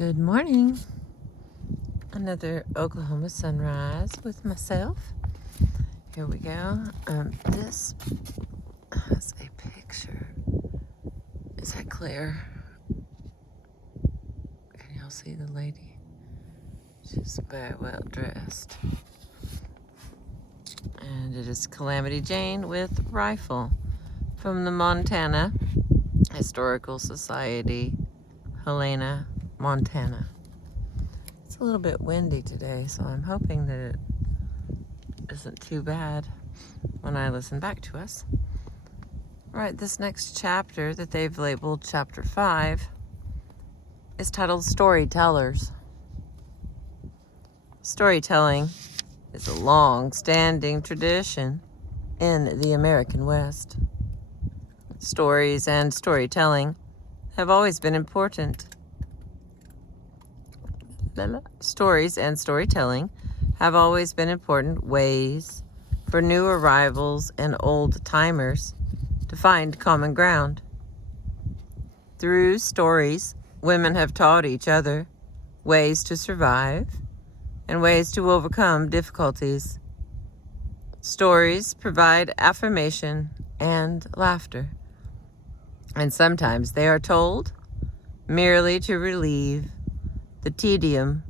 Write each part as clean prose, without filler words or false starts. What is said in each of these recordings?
Good morning. Another Oklahoma sunrise with myself. Here we go. This has a picture. Is that Claire? Can y'all see the lady? She's very well dressed. And it is Calamity Jane with Rifle from the Montana Historical Society, Helena, Montana. It's a little bit windy today, so I'm hoping that it isn't too bad when I listen back to us. All right, this next chapter that they've labeled Chapter 5 is titled Storytellers. Storytelling is a long-standing tradition in the American West. Stories and storytelling have always been important. Stories and storytelling have always been important ways for new arrivals and old-timers to find common ground. Through stories, women have taught each other ways to survive and ways to overcome difficulties. Stories provide affirmation and laughter, and sometimes they are told merely to relieve the tedium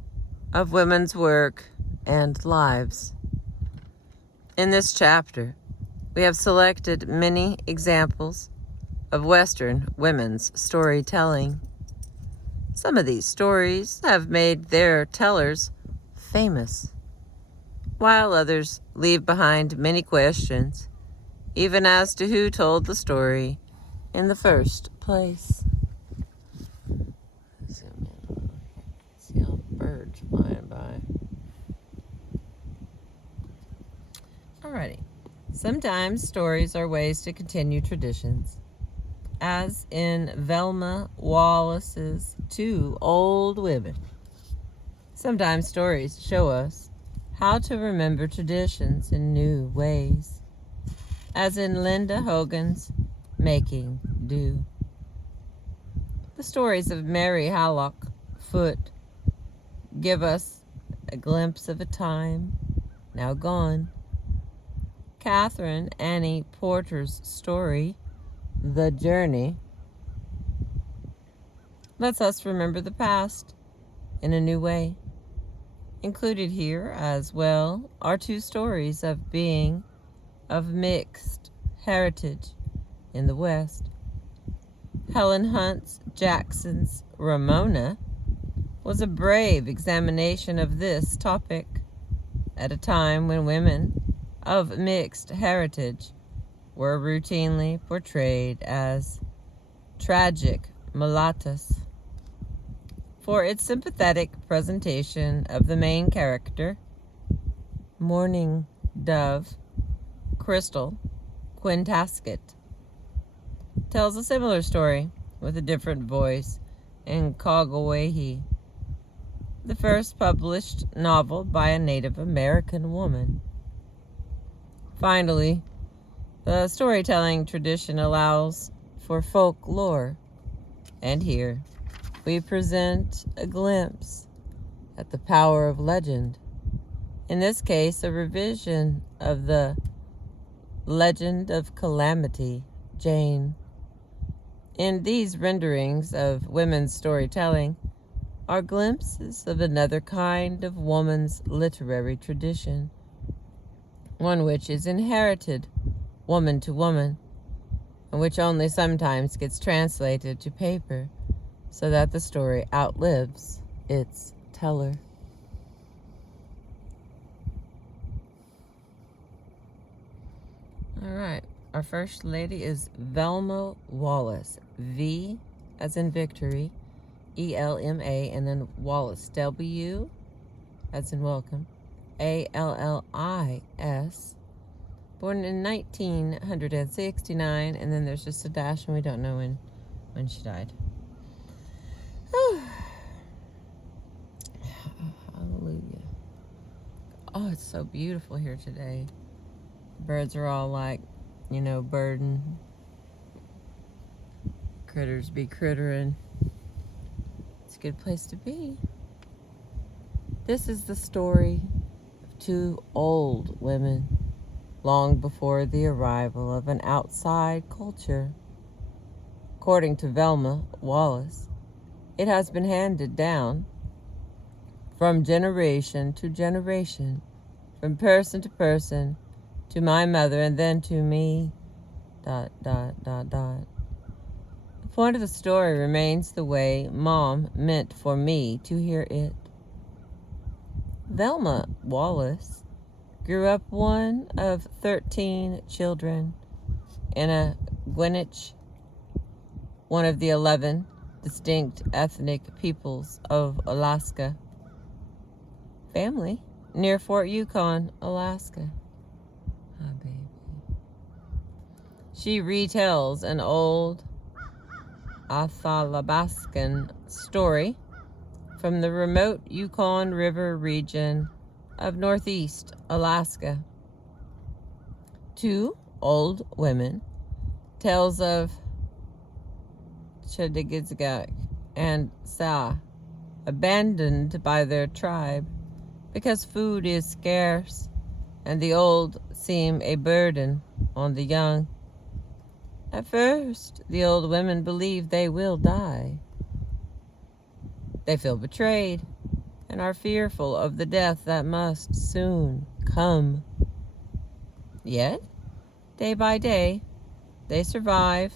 of women's work and lives. In this chapter, we have selected many examples of Western women's storytelling. Some of these stories have made their tellers famous, while others leave behind many questions, even as to who told the story in the first place. See all the birds flying by. Alrighty. Sometimes stories are ways to continue traditions, as in Velma Wallace's Two Old Women. Sometimes stories show us how to remember traditions in new ways, as in Linda Hogan's Making Do. The stories of Mary Hallock Foote give us a glimpse of a time now gone. Catherine Annie Porter's story, The Journey, lets us remember the past in a new way. Included here as well are two stories of being of mixed heritage in the West. Helen Hunt Jackson's Ramona was a brave examination of this topic at a time when women of mixed heritage were routinely portrayed as tragic mulattas. For its sympathetic presentation of the main character, Mourning Dove Crystal Quintasket tells a similar story with a different voice in Cogawahee, the first published novel by a Native American woman. Finally, the storytelling tradition allows for folklore, and here we present a glimpse at the power of legend. In this case, a revision of the Legend of Calamity Jane. In these renderings of women's storytelling are glimpses of another kind of woman's literary tradition, one which is inherited woman to woman, and which only sometimes gets translated to paper so that the story outlives its teller. All right, our first lady is Velma Wallace. V as in victory, E-L-M-A, and then Wallace, W as in welcome, A-L-L-I-S. Born in 1969, and then there's just a dash, and we don't know when she died. Hallelujah. Oh, it's so beautiful here today. Birds are all like, birding. Critters be crittering. It's a good place to be. This is the story of two old women long before the arrival of an outside culture. According to Velma Wallace, it has been handed down from generation to generation, from person to person, to my mother, and then to me, ... The point of the story remains the way Mom meant for me to hear it. Velma Wallace grew up one of 13 children in a Greenwich, one of the 11 distinct ethnic peoples of Alaska family near Fort Yukon, Alaska. Ah, baby. She retells an old Athabascan story from the remote Yukon River region of northeast Alaska. Two old women tells of Cheddigizgak and Sa, abandoned by their tribe because food is scarce and the old seem a burden on the young. At first, the old women believe they will die. They feel betrayed and are fearful of the death that must soon come. Yet, day by day, they survive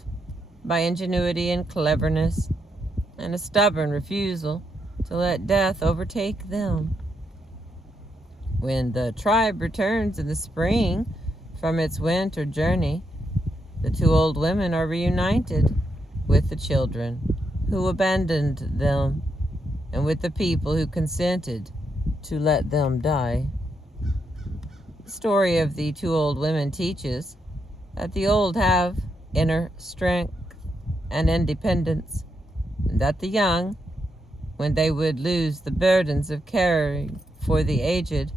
by ingenuity and cleverness and a stubborn refusal to let death overtake them. When the tribe returns in the spring from its winter journey, the two old women are reunited with the children who abandoned them and with the people who consented to let them die. The story of the two old women teaches that the old have inner strength and independence, and that the young, when they would lose the burdens of caring for the aged,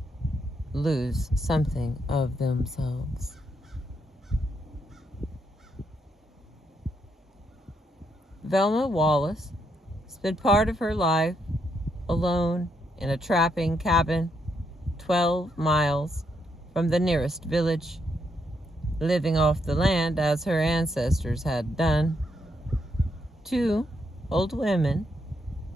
lose something of themselves. Velma Wallace spent part of her life alone in a trapping cabin 12 miles from the nearest village, living off the land as her ancestors had done. Two old women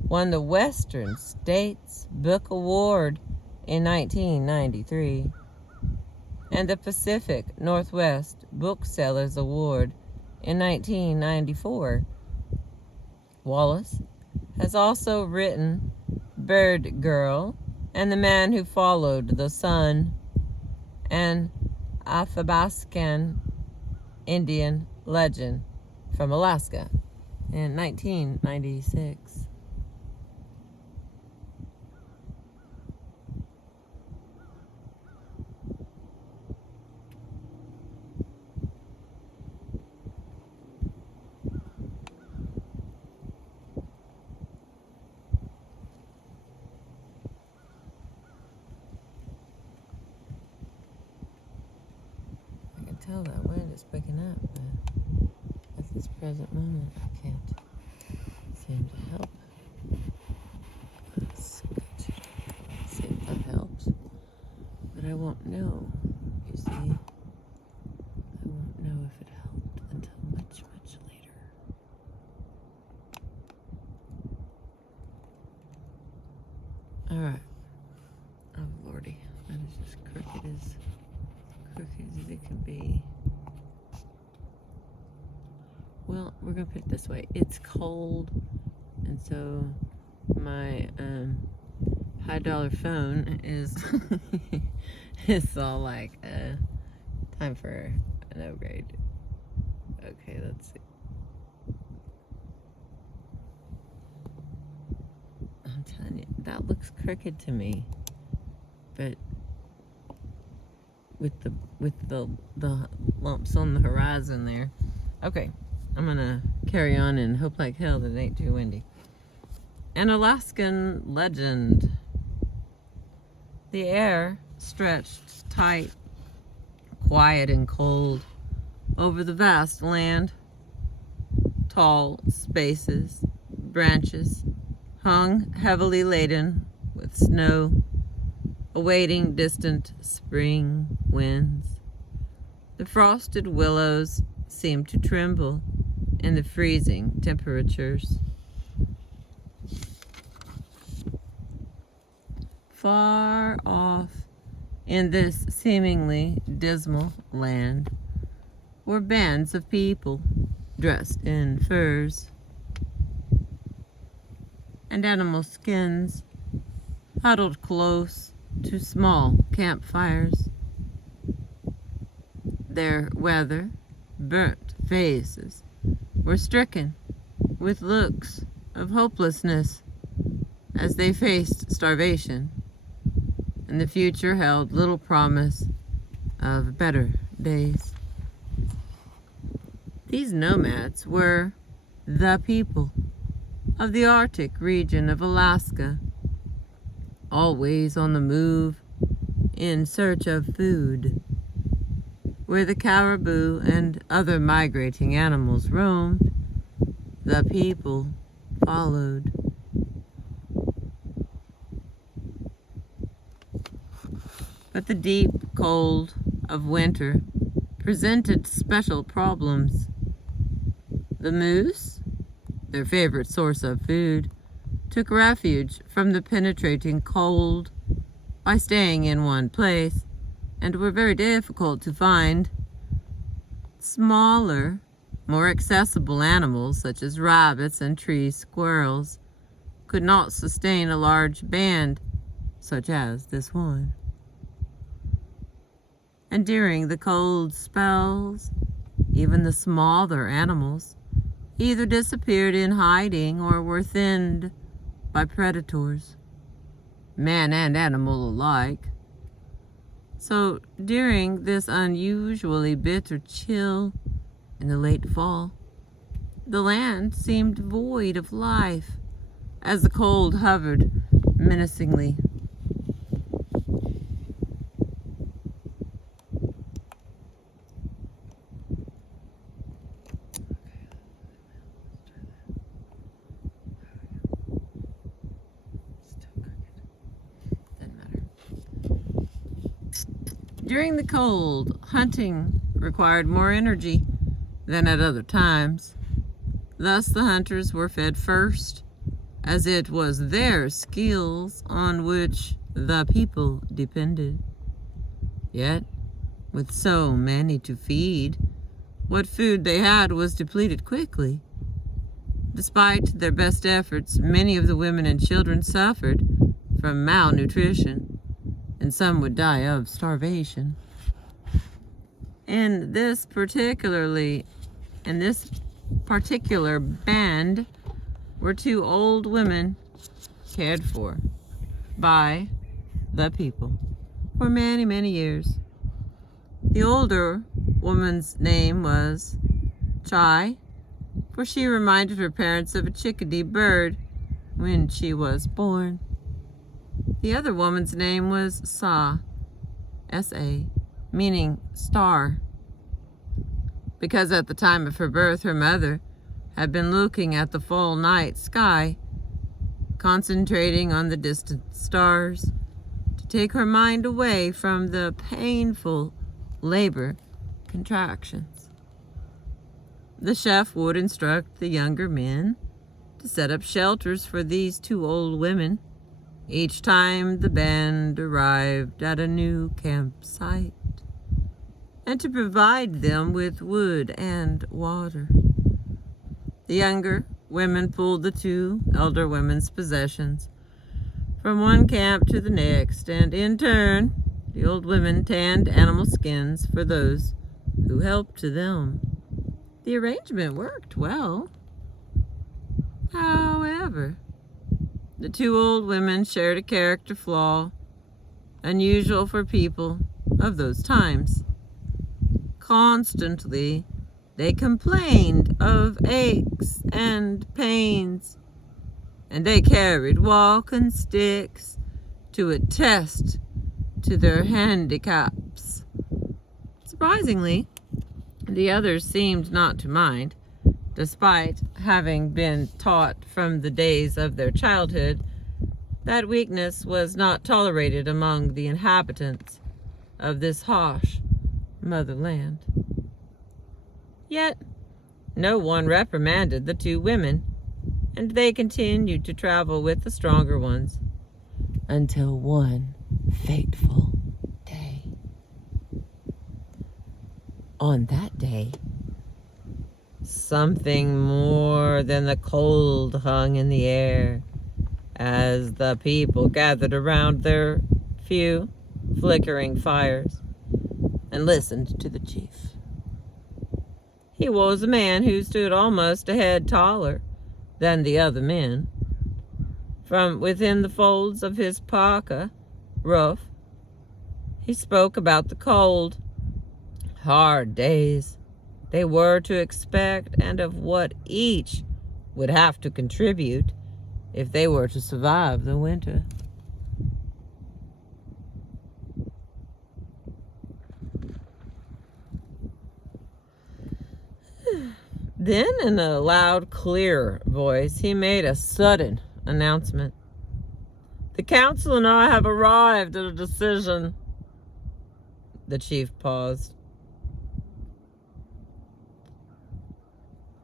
won the Western States Book Award in 1993 and the Pacific Northwest Booksellers Award in 1994. Wallace has also written Bird Girl and The Man Who Followed the Sun, and Athabascan Indian Legend from Alaska in 1996. Tell that wind is picking up, but at this present moment I can't seem to help. Let's see if that helps, but I won't know, you see. I won't know if it helped until much, much later. Alright. Oh lordy, that is as crooked as it can be. Well, we're gonna put it this way. It's cold, and so my $high phone is it's all like time for an upgrade. Okay, let's see. I'm telling you, that looks crooked to me, but with the lumps on the horizon there. Okay, I'm gonna carry on and hope like hell that it ain't too windy. An Alaskan legend. The air stretched tight, quiet and cold over the vast land. Tall spaces, branches hung heavily laden with snow, awaiting distant spring winds. The frosted willows seemed to tremble in the freezing temperatures. Far off in this seemingly dismal land were bands of people dressed in furs and animal skins, huddled close to small campfires. Their weather-burnt faces were stricken with looks of hopelessness as they faced starvation, and the future held little promise of better days. These nomads were the people of the Arctic region of Alaska, always on the move in search of food. Where the caribou and other migrating animals roamed, the people followed. But the deep cold of winter presented special problems. The moose, their favorite source of food, took refuge from the penetrating cold by staying in one place, and were very difficult to find. Smaller, more accessible animals such as rabbits and tree squirrels could not sustain a large band such as this one. And during the cold spells, even the smaller animals either disappeared in hiding or were thinned by predators, man and animal alike. So during this unusually bitter chill in the late fall, the land seemed void of life as the cold hovered menacingly. During the cold, hunting required more energy than at other times. Thus, the hunters were fed first, as it was their skills on which the people depended. Yet, with so many to feed, what food they had was depleted quickly. Despite their best efforts, many of the women and children suffered from malnutrition, and some would die of starvation. In this particular band were two old women cared for by the people for many, many years. The older woman's name was Chai, for she reminded her parents of a chickadee bird when she was born. The other woman's name was Sa, S-A, meaning star, because at the time of her birth, her mother had been looking at the fall night sky, concentrating on the distant stars to take her mind away from the painful labor contractions. The chef would instruct the younger men to set up shelters for these two old women each time the band arrived at a new campsite, and to provide them with wood and water. The younger women pulled the two elder women's possessions from one camp to the next, and in turn, the old women tanned animal skins for those who helped them. The arrangement worked well. However, the two old women shared a character flaw unusual for people of those times. Constantly, they complained of aches and pains, and they carried walking sticks to attest to their handicaps. Surprisingly, the others seemed not to mind, despite having been taught from the days of their childhood that weakness was not tolerated among the inhabitants of this harsh motherland. Yet, no one reprimanded the two women, and they continued to travel with the stronger ones until one fateful day. On that day, something more than the cold hung in the air as the people gathered around their few flickering fires and listened to the chief. He was a man who stood almost a head taller than the other men. From within the folds of his parka ruff, he spoke about the cold, hard days they were to expect and of what each would have to contribute if they were to survive the winter. Then, in a loud, clear voice, he made a sudden announcement. "The council and I have arrived at a decision." The chief paused.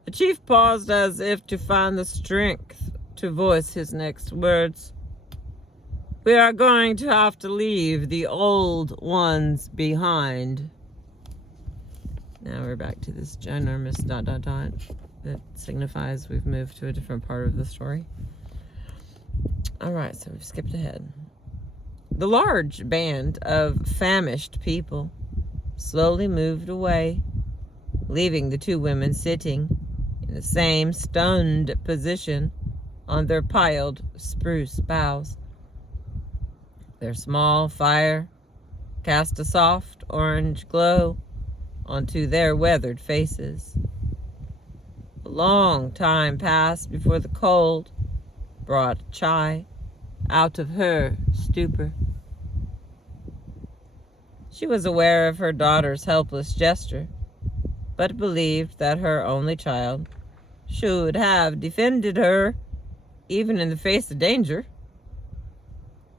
The chief paused as if to find the strength to voice his next words. "We are going to have to leave the old ones behind." Now we're back to this ginormous ... that signifies we've moved to a different part of the story. Alright, so we've skipped ahead. The large band of famished people slowly moved away, leaving the two women sitting in the same stunned position on their piled spruce boughs. Their small fire cast a soft orange glow onto their weathered faces. A long time passed before the cold brought Chai out of her stupor. She was aware of her daughter's helpless gesture, but believed that her only child should have defended her, even in the face of danger.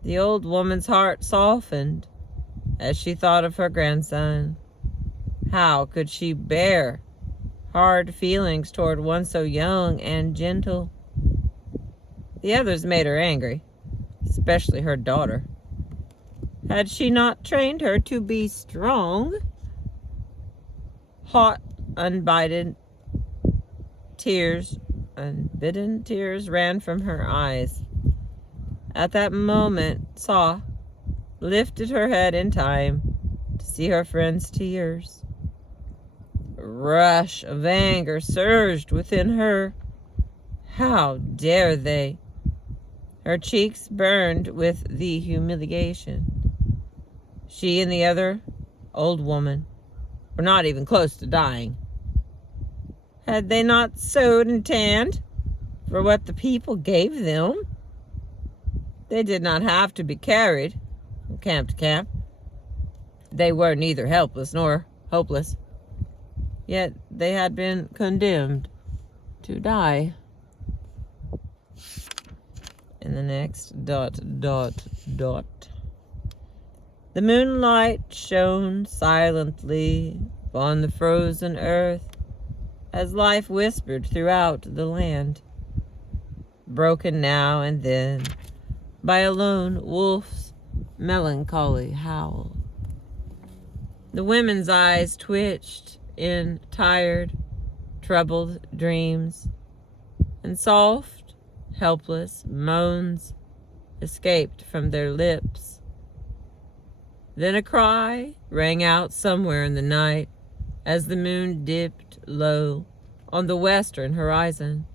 The old woman's heart softened as she thought of her grandson. How could she bear hard feelings toward one so young and gentle? The others made her angry, especially her daughter. Had she not trained her to be strong? Hot, unbidden tears ran from her eyes. At that moment, Saw lifted her head in time to see her friend's tears. A rush of anger surged within her. How dare they? Her cheeks burned with the humiliation. She and the other old woman were not even close to dying. Had they not sewed and tanned for what the people gave them? They did not have to be carried from camp to camp. They were neither helpless nor hopeless. Yet they had been condemned to die. And the next ... The moonlight shone silently upon the frozen earth as life whispered throughout the land, broken now and then by a lone wolf's melancholy howl. The women's eyes twitched in tired, troubled dreams, and soft, helpless moans escaped from their lips. Then a cry rang out somewhere in the night as the moon dipped low on the western horizon.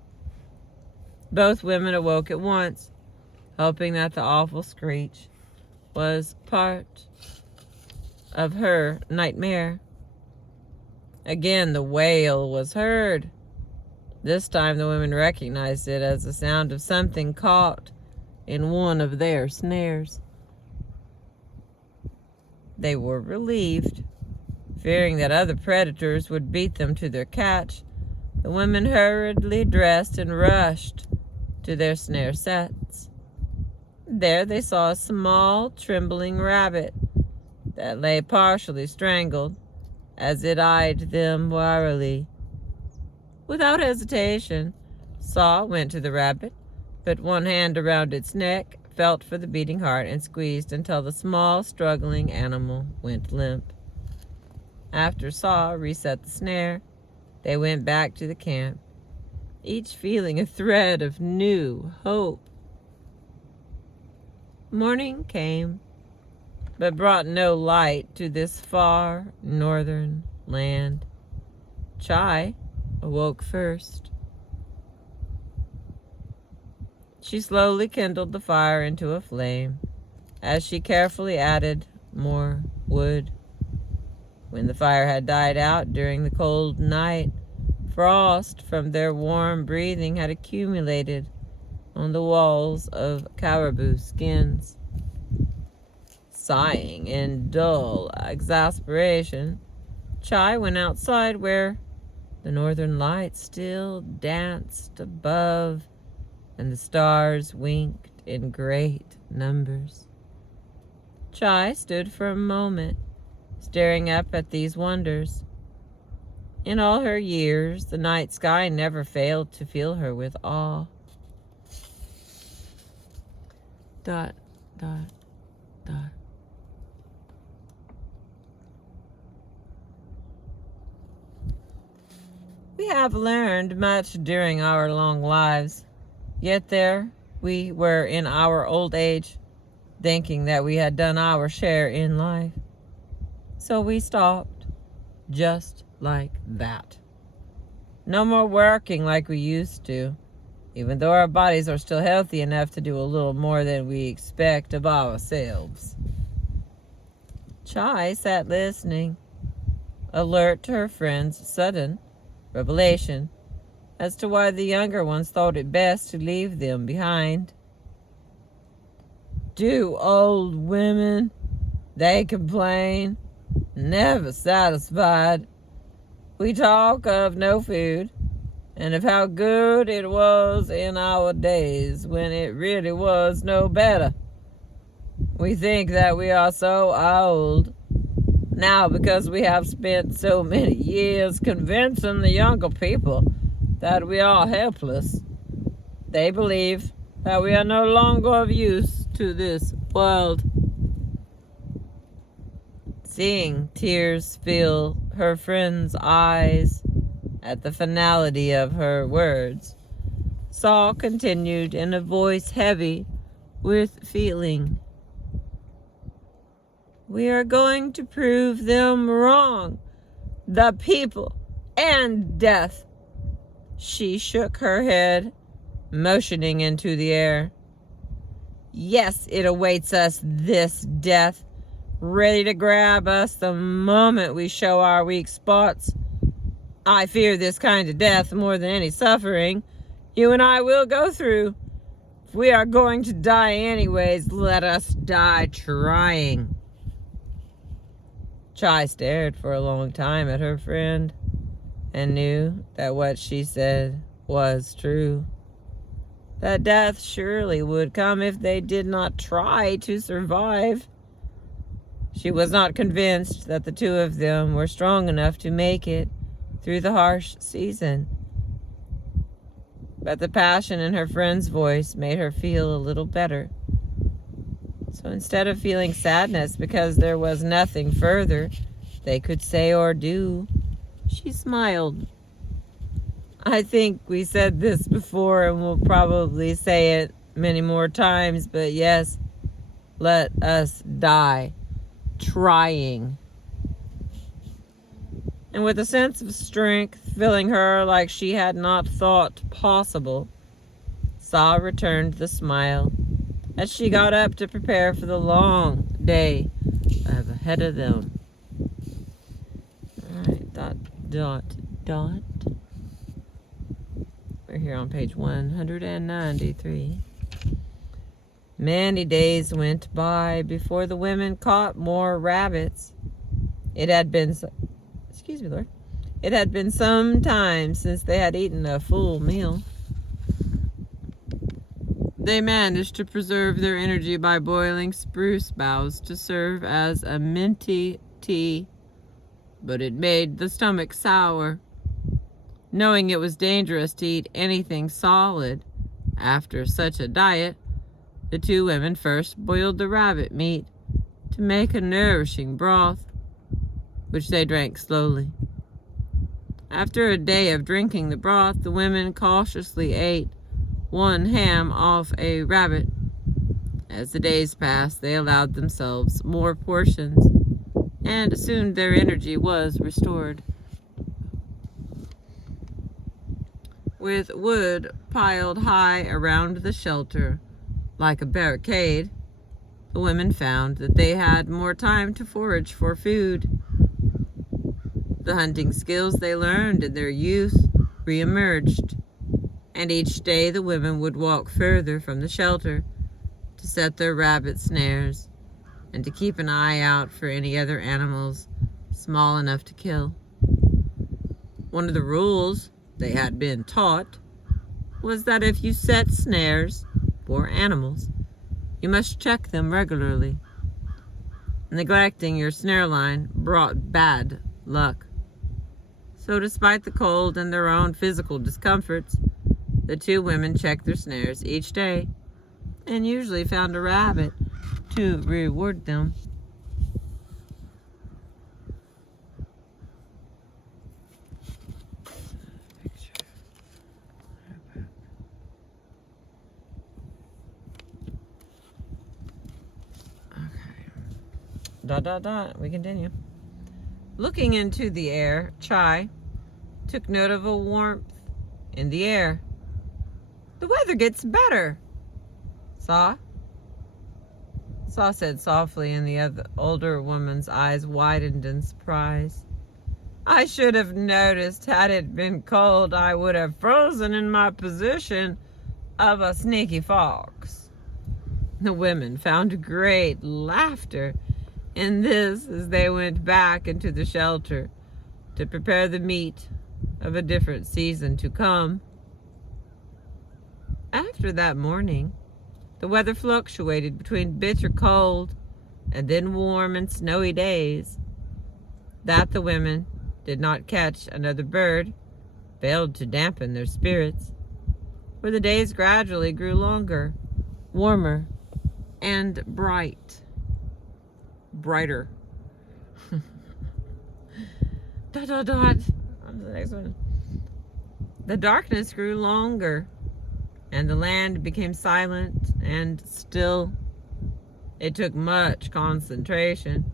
Both women awoke at once, hoping that the awful screech was part of her nightmare. Again, the wail was heard. This time the women recognized it as the sound of something caught in one of their snares. They were relieved, fearing that other predators would beat them to their catch The women hurriedly dressed and rushed to their snare sets. There they saw a small, trembling rabbit that lay partially strangled as it eyed them warily. Without hesitation, Saw went to the rabbit, put one hand around its neck, felt for the beating heart, and squeezed until the small, struggling animal went limp. After Saw reset the snare, they went back to the camp, each feeling a thread of new hope. Morning came, but brought no light to this far northern land. Chai awoke first. She slowly kindled the fire into a flame as she carefully added more wood. When the fire had died out during the cold night, frost from their warm breathing had accumulated on the walls of caribou skins. Sighing in dull exasperation, Chai went outside where the northern lights still danced above and the stars winked in great numbers. Chai stood for a moment, staring up at these wonders. In all her years, the night sky never failed to fill her with awe. Dot, dot, dot. We have learned much during our long lives, yet there we were in our old age, thinking that we had done our share in life. So we stopped, just like that. No more working like we used to, even though our bodies are still healthy enough to do a little more than we expect of ourselves. Chai sat listening, alert to her friend's sudden revelation as to why the younger ones thought it best to leave them behind. Do old women, they complain, never satisfied. We talk of no food and of how good it was in our days when it really was no better. We think that we are so old now because we have spent so many years convincing the younger people that we are helpless. They believe that we are no longer of use to this world. Seeing tears fill her friend's eyes at the finality of her words, Saul continued in a voice heavy with feeling. We are going to prove them wrong, the people and death. She shook her head, motioning into the air. Yes, it awaits us, this death, ready to grab us the moment we show our weak spots. I fear this kind of death more than any suffering you and I will go through. If we are going to die anyways, let us die trying. Chai stared for a long time at her friend and knew that what she said was true. That death surely would come if they did not try to survive. She was not convinced that the two of them were strong enough to make it through the harsh season. But the passion in her friend's voice made her feel a little better. So instead of feeling sadness because there was nothing further they could say or do, she smiled. I think we said this before and we'll probably say it many more times, but yes, let us die trying. And with a sense of strength filling her like she had not thought possible, Saw returned the smile as she got up to prepare for the long day ahead of them. Alright, dot. We're here on page 193. Many days went by before the women caught more rabbits. It had been It had been some time since they had eaten a full meal. They managed to preserve their energy by boiling spruce boughs to serve as a minty tea, but it made the stomach sour. Knowing it was dangerous to eat anything solid after such a diet, the two women first boiled the rabbit meat to make a nourishing broth, which they drank slowly. After a day of drinking the broth, the women cautiously ate one ham off a rabbit. As the days passed, they allowed themselves more portions, and soon their energy was restored. With wood piled high around the shelter, like a barricade, the women found that they had more time to forage for food. The hunting skills they learned in their youth re-emerged, and each day the women would walk further from the shelter to set their rabbit snares and to keep an eye out for any other animals small enough to kill. One of the rules they had been taught was that if you set snares for animals, you must check them regularly. Neglecting your snare line brought bad luck. So despite the cold and their own physical discomforts, the two women checked their snares each day and usually found a rabbit to reward them. We continue. Looking into the air, Chai took note of a warmth in the air. The weather gets better. Saw said softly, and the older woman's eyes widened in surprise. I should have noticed. Had it been cold, I would have frozen in my position of a sneaky fox. The women found great laughter in this as they went back into the shelter to prepare the meat of a different season to come. After that morning, the weather fluctuated between bitter cold and then warm and snowy days. That the women did not catch another bird failed to dampen their spirits, for the days gradually grew longer, warmer, and brighter. On to the next one. The darkness grew longer, and the land became silent and still. It took much concentration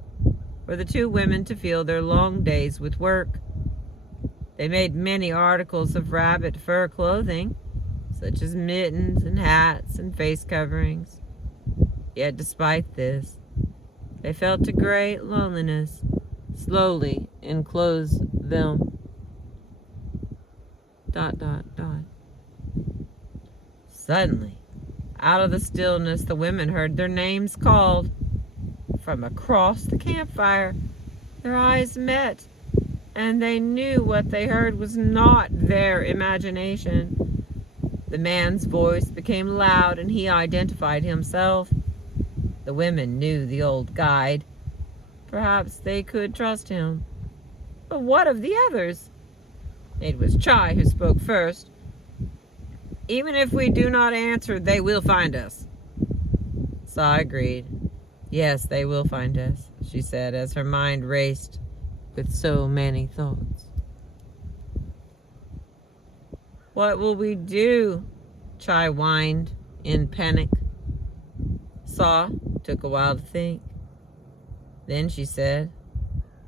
for the two women to feel their long days with work. They made many articles of rabbit fur clothing, such as mittens and hats and face coverings. Yet despite this, they felt a great loneliness slowly enclose them. Suddenly, out of the stillness, the women heard their names called. From across the campfire, their eyes met, and they knew what they heard was not their imagination. The man's voice became loud, and he identified himself. The women knew the old guide. Perhaps they could trust him. But what of the others? It was Chai who spoke first. Even if we do not answer, they will find us. Saw agreed. Yes, they will find us, she said as her mind raced with so many thoughts. What will we do? Chai whined in panic. Saw took a while to think. Then she said,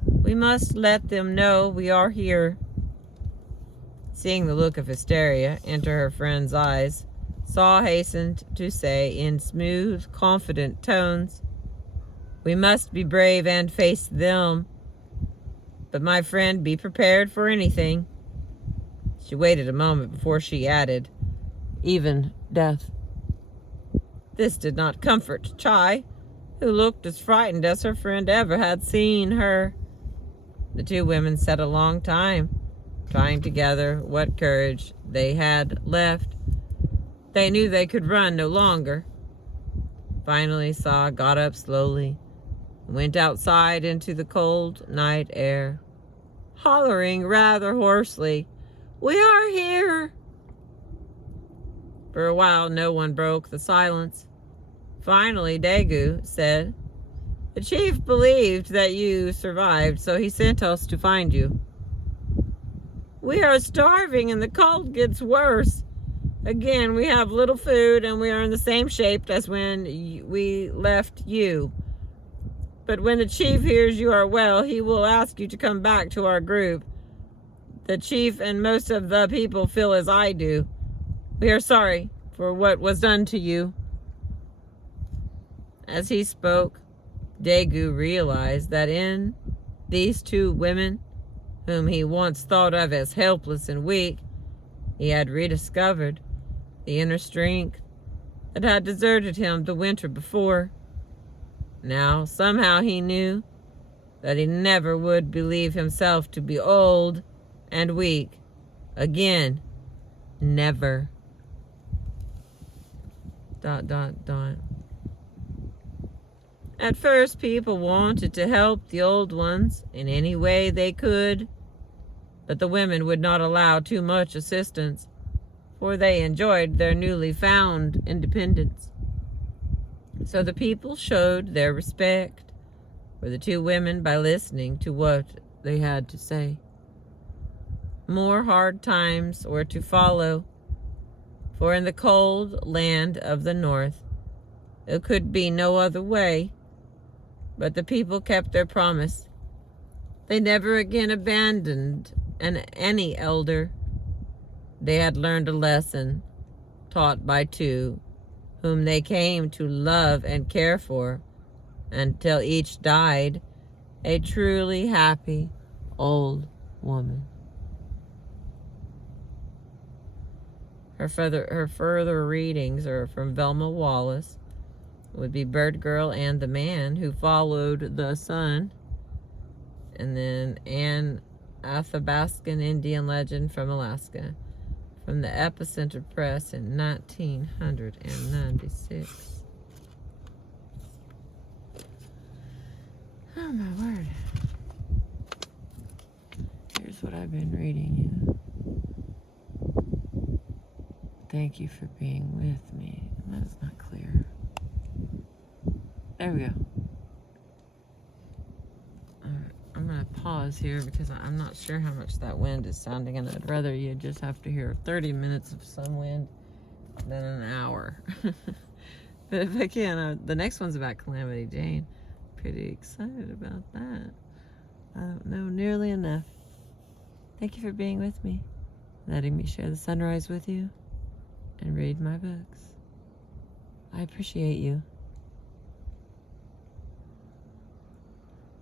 we must let them know we are here. Seeing the look of hysteria enter her friend's eyes, Saw hastened to say in smooth, confident tones, we must be brave and face them. But my friend, be prepared for anything. She waited a moment before she added, even death. This did not comfort Chai, who looked as frightened as her friend ever had seen her. The two women sat a long time, trying to gather what courage they had left. They knew they could run no longer. Finally, Saw got up slowly and went outside into the cold night air, hollering rather hoarsely, "We are here!" For a while, no one broke the silence. Finally, Daegu said, "The chief believed that you survived, so he sent us to find you. We are starving and the cold gets worse. Again, we have little food and we are in the same shape as when we left you. But when the chief hears you are well, he will ask you to come back to our group. The chief and most of the people feel as I do. We are sorry for what was done to you." As he spoke, Daegu realized that in these two women, whom he once thought of as helpless and weak, he had rediscovered the inner strength that had deserted him the winter before. Now, somehow he knew that he never would believe himself to be old and weak again. Never. ... At first, people wanted to help the old ones in any way they could, but the women would not allow too much assistance, for they enjoyed their newly found independence. So the people showed their respect for the two women by listening to what they had to say. More hard times were to follow, for in the cold land of the north, it could be no other way. But the people kept their promise. They never again abandoned any elder. They had learned a lesson taught by two whom they came to love and care for until each died a truly happy old woman. Her further readings are from Velma Wallace. Would be Bird Girl and the Man Who Followed the Sun. And then Anne Athabaskan, Indian Legend from Alaska, from the Epicenter Press in 1996. Oh my word. Here's what I've been reading you. Thank you for being with me. That's not clear. There we go. Alright, I'm going to pause here because I'm not sure how much that wind is sounding, and I'd rather you just have to hear 30 minutes of some wind than an hour. But if I can, the next one's about Calamity Jane. Pretty excited about that. I don't know nearly enough. Thank you for being with me, letting me share the sunrise with you, and read my books. I appreciate you.